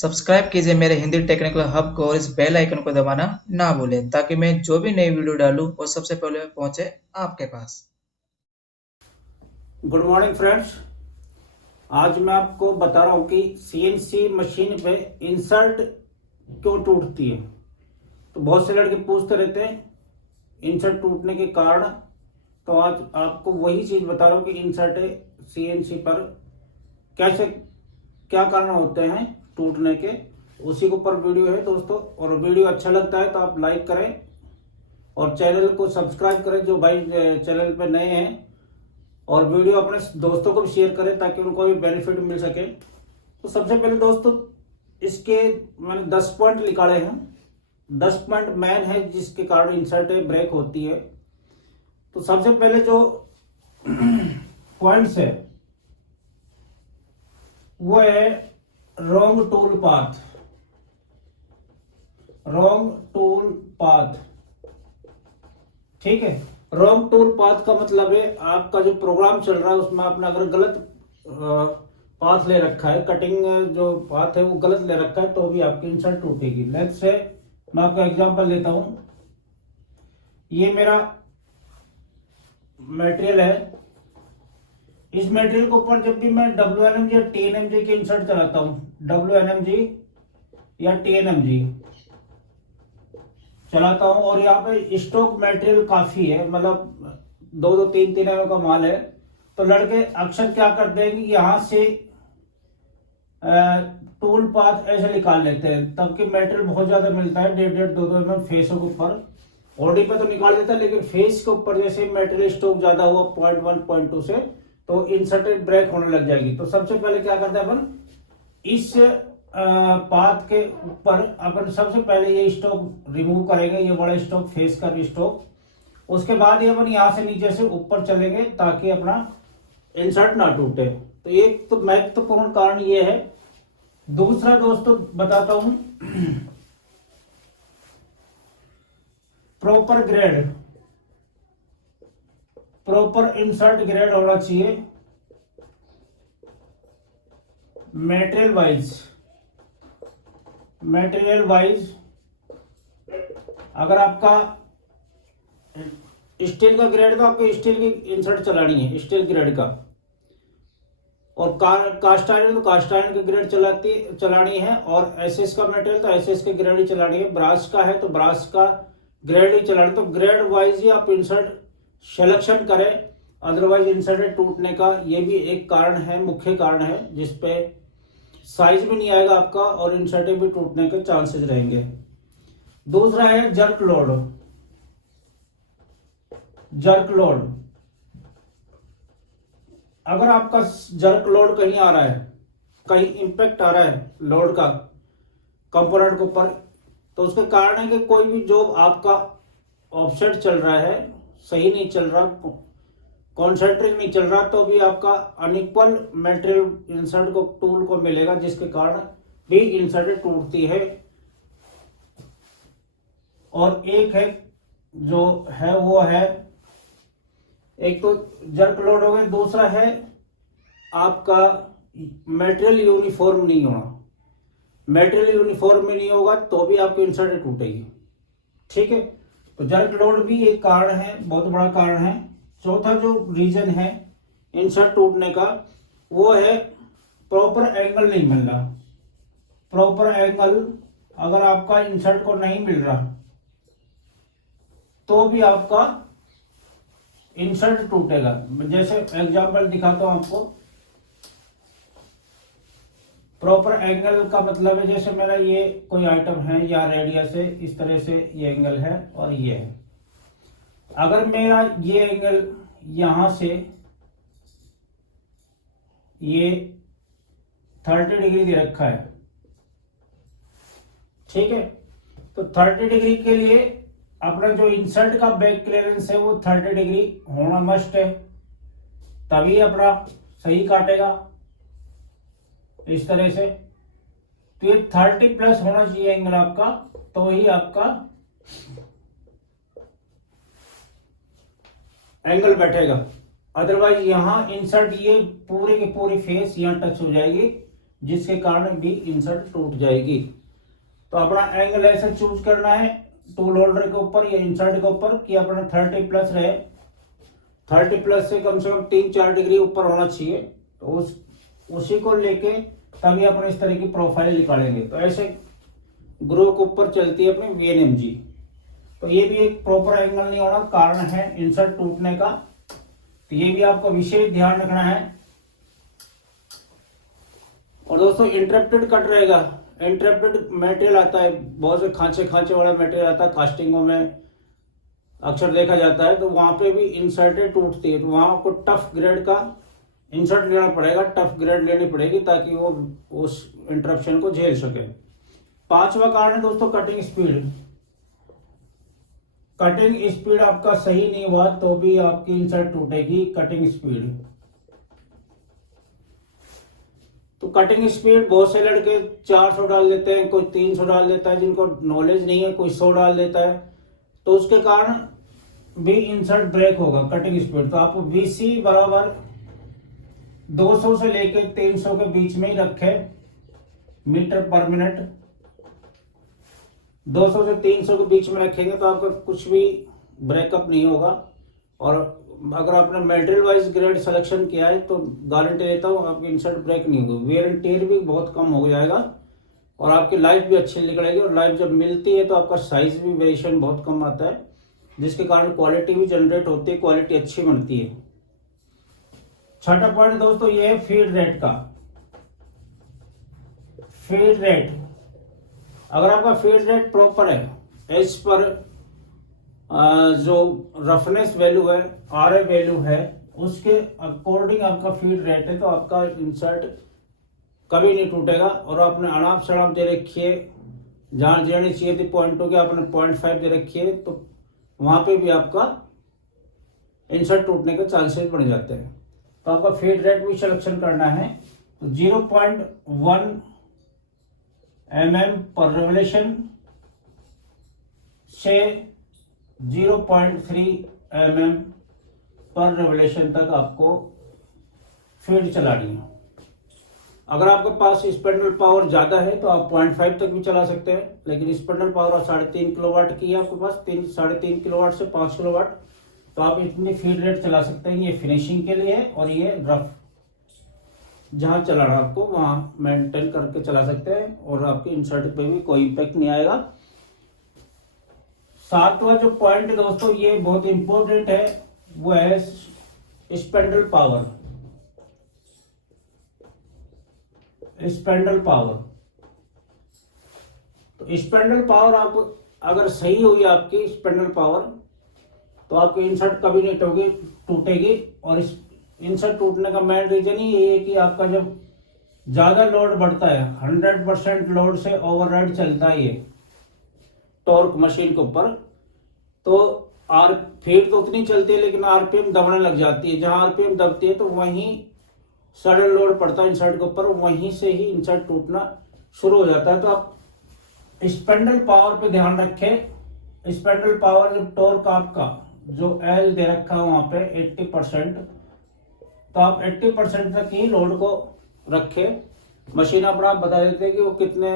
Subscribe कीजिए मेरे Hindi technical hub को और इस बेल आइकन को दबाना ना भूलें ताकि मैं जो भी नई वीडियो डालूं वो सबसे पहले पहुंचे आपके पास। Good morning friends. आज मैं आपको बता रहा हूँ कि सीएनसी मशीन पे इंसर्ट क्यों टूटती है। तो बहुत से लड़के पूछते रहते हैं इंसर्ट टूटने के कारण। तो आज आपको वही चीज़ बता रहा हूँ कि इंसर्ट सीएनसी पर कैसे क्या कारण होते हैं टूटने के, उसी के ऊपर वीडियो है दोस्तों। और वीडियो अच्छा लगता है तो आप लाइक करें और चैनल को सब्सक्राइब करें जो भाई चैनल पे नए हैं, और वीडियो अपने दोस्तों को भी शेयर करें ताकि उनको भी बेनिफिट मिल सके। तो सबसे पहले दोस्तों इसके मैंने 10 पॉइंट निकाले हैं। 10 पॉइंट मेन है जिसके कारण इंसर्ट ब्रेक होती है। तो सबसे पहले जो पॉइंट्स है वो है wrong tool path. Wrong tool path, ठीक है। रॉन्ग टूल पाथ का मतलब है आपका जो प्रोग्राम चल रहा है उसमें आपने अगर गलत पाथ ले रखा है, कटिंग जो पाथ है वो गलत ले रखा है, तो भी आपकी इंसर्ट टूटेगी। लेट्स से मैं आपका एग्जांपल लेता हूं। ये मेरा मटेरियल है। इस मटेरियल के ऊपर जब भी मैं WNMG या TNMG की इंसर्ट चलाता हूं, WNMG या TNMG चलाता हूं, और यहाँ पे स्टॉक मटेरियल काफी है, मतलब 2-3 एमएम का माल है, तो लड़के अक्सर क्या करते हैं कि यहाँ से टूल पाथ ऐसे निकाल लेते हैं, तब कि मटेरियल बहुत ज्यादा मिलता है, 1.5-2 एमएम फेसों के ऊपर। ऑडी पे तो निकाल देता है, लेकिन फेस के ऊपर जैसे मटेरियल स्टॉक ज्यादा हुआ 0.1 0.2 से, तो इंसर्टेड ब्रेक होने लग जाएगी। तो सबसे पहले क्या करते हैं अपन, इस पाथ के ऊपर अपन सबसे पहले ये स्टॉक रिमूव करेंगे, ये बड़ा स्टॉक, फेस का भी स्टॉक। उसके बाद ये अपन यहाँ से नीचे से ऊपर चलेंगे ताकि अपना इंसर्ट ना टूटे। तो एक तो महत्वपूर्ण कारण ये है। दूसरा दोस्तों बताता हूं, proper grade, proper insert grade होना चाहिए मटेरियल वाइज। मटेरियल वाइज अगर आपका स्टील का ग्रेड, तो आपको स्टील की इंसर्ट चलानी है, स्टील ग्रेड का। और कास्ट आयरन तो कास्ट आयरन की ग्रेड चलानी है। और एसएस का मटेरियल तो एसएस की ग्रेड ही चलानी है। ब्रास का है तो ब्रास का ग्रेड ही चलानी है। तो ग्रेड वाइज ही आप इंसर्ट सिलेक्शन करें, अदरवाइज इंसर्ट टूटने का ये भी एक कारण है, मुख्य कारण है, जिसपे साइज भी नहीं आएगा आपका और इंसर्ट भी टूटने के चांसेस रहेंगे। दूसरा है जर्क लोड। जर्क लोड, अगर आपका जर्क लोड कहीं आ रहा है, कहीं इंपैक्ट आ रहा है लोड का कंपोनेंट के ऊपर, तो उसके कारण है कि कोई भी जॉब आपका ऑफसेट चल रहा है, सही नहीं चल रहा, कॉन्सेंट्रिक नहीं चल रहा, तो भी आपका अनइक्वल मटेरियल इंसर्ट को टूल को मिलेगा, जिसके कारण भी इंसर्ट टूटती है। और एक है जो है वो है, एक तो जर्क लोड हो गया, दूसरा है आपका मटेरियल यूनिफॉर्म नहीं होना। मटेरियल यूनिफॉर्म में नहीं होगा तो भी आपकी इंसर्ट टूटेगी, ठीक है। तो जर्क लोड भी एक कारण है, बहुत बड़ा कारण है। चौथा जो रीजन है इंसर्ट टूटने का वो है प्रॉपर एंगल नहीं मिल रहा। प्रॉपर एंगल अगर आपका इंसर्ट को नहीं मिल रहा तो भी आपका इंसर्ट टूटेगा। जैसे एग्जांपल दिखाता हूं आपको। प्रॉपर एंगल का मतलब है, जैसे मेरा ये कोई आइटम है या रेडियस है, इस तरह से ये एंगल है और ये है। अगर मेरा ये एंगल यहां से ये 30 डिग्री दे रखा है, ठीक है, तो 30 डिग्री के लिए अपना जो इंसर्ट का बैक क्लियरेंस है वो 30 डिग्री होना मस्ट है, तभी अपना सही काटेगा इस तरह से। तो ये 30 प्लस होना चाहिए एंगल आपका, तो ही आपका एंगल बैठेगा। अदरवाइज यहां इंसर्ट ये पूरी की पूरी फेस यहां टच हो जाएगी, जिसके कारण भी इंसर्ट टूट जाएगी। तो अपना एंगल ऐसे चूज करना है टूल होल्डर के ऊपर या इंसर्ट के ऊपर कि अपना 30+ रहे। 30+ से कम 3-4 डिग्री ऊपर होना चाहिए। तो उसी को लेके तभी अपन इस तरह की प्रोफाइल निकालेंगे। तो ऐसे ग्रो के ऊपर चलती है अपनी VNMG। तो ये भी एक प्रॉपर एंगल नहीं होना कारण है इंसर्ट टूटने का। तो ये भी आपको विशेष ध्यान रखना है। और दोस्तों इंटरप्टेड कट रहेगा। इंटरप्टेड मटेरियल आता है, बहुत से खांचे खांचे वाला मटेरियल आता है, कास्टिंगों में अक्सर देखा जाता है। तो वहां पे भी इंसर्टेड टूटती है। तो वहां आपको टफ ग्रेड का इंसर्ट लेना पड़ेगा, टफ ग्रेड लेनी पड़ेगी ताकि वो उस इंटरप्शन को झेल सके। पांचवा कारण है दोस्तों कटिंग स्पीड। कटिंग स्पीड आपका सही नहीं हुआ तो भी आपकी इंसर्ट टूटेगी। कटिंग स्पीड, तो कटिंग स्पीड बहुत से लड़के 400 डाल देते हैं, कोई 300 डाल देता है, जिनको नॉलेज नहीं है कोई 100 डाल देता है। तो उसके कारण भी इंसर्ट ब्रेक होगा। कटिंग स्पीड तो आप VC बराबर 200 से लेकर 300 के बीच में ही रखें मीटर पर मिनट। 200 से 300 के बीच में रखेंगे तो आपका कुछ भी ब्रेकअप नहीं होगा। और अगर आपने मटेरियल वाइज ग्रेड सिलेक्शन किया है तो गारंटी देता हूँ आपकी इंसर्ट ब्रेक नहीं होगी। वेयर एंड टेयर भी बहुत कम हो जाएगा और आपकी लाइफ भी अच्छी निकलेगी। और लाइफ जब मिलती है तो आपका साइज भी वेरिएशन बहुत कम आता है, जिसके कारण क्वालिटी भी जनरेट होती है, क्वालिटी अच्छी बनती है। छठा पॉइंट दोस्तों ये है फीड रेट का। फीड रेट, अगर आपका फीड रेट प्रॉपर है एज पर जो रफनेस वैल्यू है, RA वैल्यू है, उसके अकॉर्डिंग आपका फीड रेट है तो आपका इंसर्ट कभी नहीं टूटेगा। और आपने अनाप शनाप दे रखी है, जहाँ देनी चाहिए थी 0.2 के आपने 0.5 दे रखी है तो वहां पे भी आपका इंसर्ट टूटने के चांसेस बढ़ जाते हैं। तो आपका फीड रेट भी सिलेक्शन करना है। तो 0.1 mm पर रेवोल्यूशन से 0.3 mm पर रेवोल्यूशन तक आपको फीड चलानी है। अगर आपके पास स्पिंडल पावर ज़्यादा है तो आप 0.5 तक भी चला सकते हैं, लेकिन स्पिंडल पावर 3.5 किलोवाट की है आपके पास, 3-3.5 किलोवाट से 5 किलोवाट, तो आप इतनी फीड रेट चला सकते हैं। ये फिनिशिंग के लिए है और ये रफ जहाँ चलाना आपको वहाँ मेंटेन करके चला सकते हैं और आपके इंसर्ट पे भी कोई इम्पैक्ट नहीं आएगा। सातवां जो पॉइंट दोस्तों ये बहुत इंपॉर्टेंट है वो है स्पिंडल पावर। स्पिंडल पावर, तो स्पिंडल पावर आप अगर सही हुई आपकी स्पिंडल पावर तो आपकी इंसर्ट कभी नहीं टूटेगी। और इस इंसर्ट टूटने का मेन रीजन ही ये है कि आपका जब ज्यादा लोड बढ़ता है, 100% लोड से ओवरराइड चलता है ये टॉर्क मशीन के ऊपर, तो फीड तो उतनी चलती है लेकिन RPM दबने लग जाती है। जहां RPM दबती है तो वहीं सडन लोड पड़ता है इंसर्ट के ऊपर, वहीं से ही इंसर्ट टूटना शुरू हो जाता है। तो आप स्पिंडल पावर पे ध्यान रखें। स्पिंडल पावर जब टॉर्क आपका जो L दे रखा है वहां पे 80%, तो आप 80% तक ही लोड को रखें। मशीन अपना बता देते हैं कि वो कितने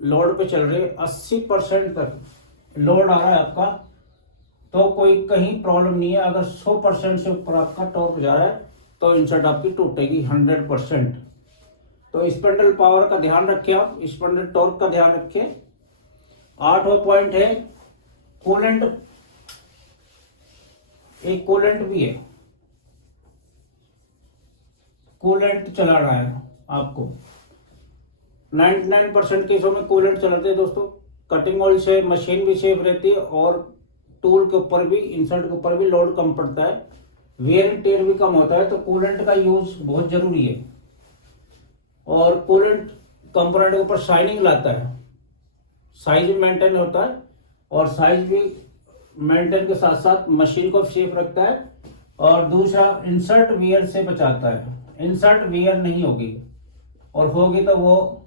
लोड पे चल रही है। 80% तक लोड आ रहा है आपका तो कोई कहीं प्रॉब्लम नहीं है। अगर 100% से ऊपर आपका टॉर्क जा रहा है तो इंसर्ट आपकी टूटेगी 100%। तो स्पिंडल पावर का ध्यान रखें, आप स्पिंडल टॉर्क का ध्यान रखें। 8वां पॉइंट है कूलेंट। एक कूलेंट भी है, कूलेंट चलाना है आपको। 99% केसों में कूलेंट चलाते हैं दोस्तों। कटिंग ऑयल से मशीन भी सेफ रहती है और टूल के ऊपर भी, इंसर्ट के ऊपर भी लोड कम पड़ता है, वेयर एंड टेयर भी कम होता है। तो कूलेंट का यूज बहुत जरूरी है। और कूलेंट कंपोनेंट के ऊपर शाइनिंग लाता है, साइज भी मेंटेन होता है और साइज भी मेंटेन के साथ साथ मशीन को सेफ रखता है। और दूसरा इंसर्ट वियर से बचाता है। इंसर्ट वियर नहीं होगी, और होगी तो वो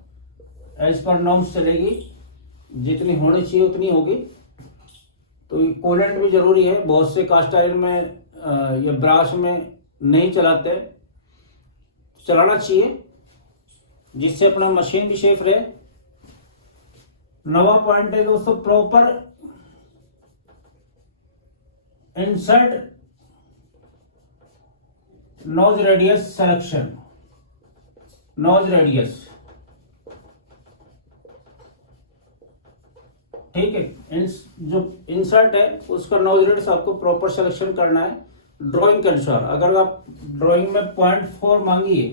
एज पर नॉर्म्स चलेगी, जितनी होनी चाहिए उतनी होगी। तो कूलेंट भी जरूरी है। बहुत से कास्ट आयरन में या ब्रास में नहीं चलाते, चलाना चाहिए। जिससे अपना मशीन भी सेफ रहे। नवा पॉइंट है दोस्तों, proper insert nose radius selection. Nose radius, ठीक है, जो इंसर्ट है उसका नोज रेडियस आपको प्रॉपर सिलेक्शन करना है ड्राइंग के अनुसार। अगर आप ड्राइंग में 0.4 मांगिए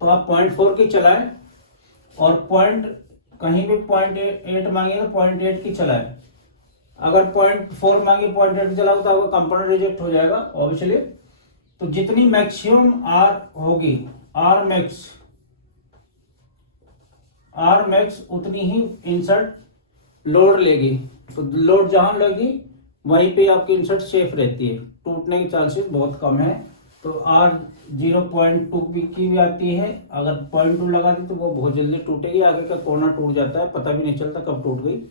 तो आप 0.4 की चलाएं, और कहीं भी 0.8 मांगिए तो 0.8 की चलाएं। अगर 0.4 मांगे 0.8 की चलाओ तो आपका कंपोनेंट रिजेक्ट हो जाएगा ऑब्वियसली। तो जितनी मैक्सिमम आर होगी, आर मैक्स उतनी ही इंसर्ट लोड लेगी। तो लोड जहां लगी वहीं पे आपकी इंसर्ट सेफ रहती है, टूटने के चांसेस बहुत कम है। तो आर 0.2 की भी आती है, अगर 0.2 लगा दी तो वो बहुत जल्दी टूटेगी, आगे का कोना टूट जाता है, पता भी नहीं चलता कब टूट गई।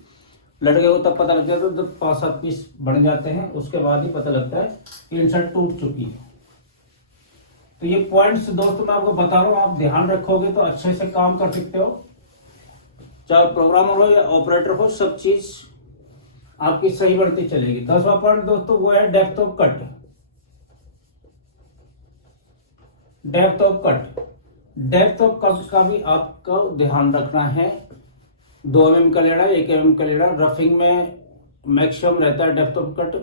लड़के को तब पता लग जाता है जब 5-7 पीस बन जाते हैं, उसके बाद ही पता लगता है कि इंसर्ट टूट चुकी है। तो ये पॉइंट्स दोस्तों मैं आपको बता रहा हूँ, आप ध्यान रखोगे तो अच्छे से काम कर सकते हो। चाहे प्रोग्रामर हो या ऑपरेटर हो, सब चीज आपकी सही बढ़ती चलेगी। 10वां पॉइंट दोस्तों वो है depth of cut. Depth of cut का भी आपको ध्यान रखना है। 2 mm का लेना, 1 mm का लेना। रफिंग में मैक्सिमम रहता है डेप्थ ऑफ कट,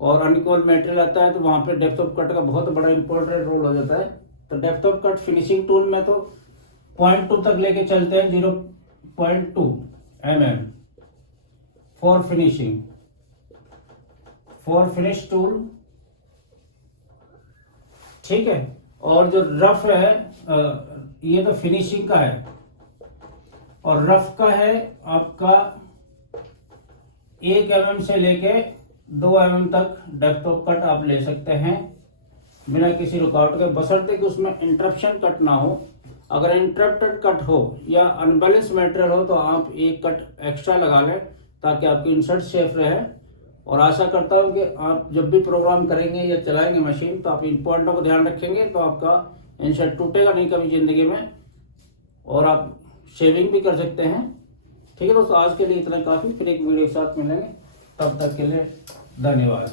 और अनइक्वल मटेरियल आता है तो वहां पे डेप्थ ऑफ कट का बहुत बड़ा इंपॉर्टेंट रोल हो जाता है। तो depth of cut finishing tool में तो 0.2 तक लेके चलते हैं, 0.2 mm for finishing, for finish tool, ठीक है। और जो रफ है ये तो फिनिशिंग का है, और रफ का है आपका 1 mm से लेके 2 mm तक डेप्थ ऑफ कट आप ले सकते हैं बिना किसी रुकावट के, बशर्ते कि उसमें इंटरप्शन कट ना हो। अगर इंटरप्टेड कट हो या अनबैलेंस मटेरियल हो तो आप 1 कट एक्स्ट्रा लगा लें ताकि आपकी इंसर्ट सेफ रहे। और आशा करता हूं कि आप जब भी प्रोग्राम करेंगे या चलाएंगे मशीन तो आप इन पॉइंटों को ध्यान रखेंगे तो आपका इंसर्ट टूटेगा नहीं कभी जिंदगी में, और आप शेविंग भी कर सकते हैं। ठीक है दोस्तों, आज के लिए इतना काफ़ी, फिर एक वीडियो के साथ मिलेंगे, तब तक के लिए धन्यवाद।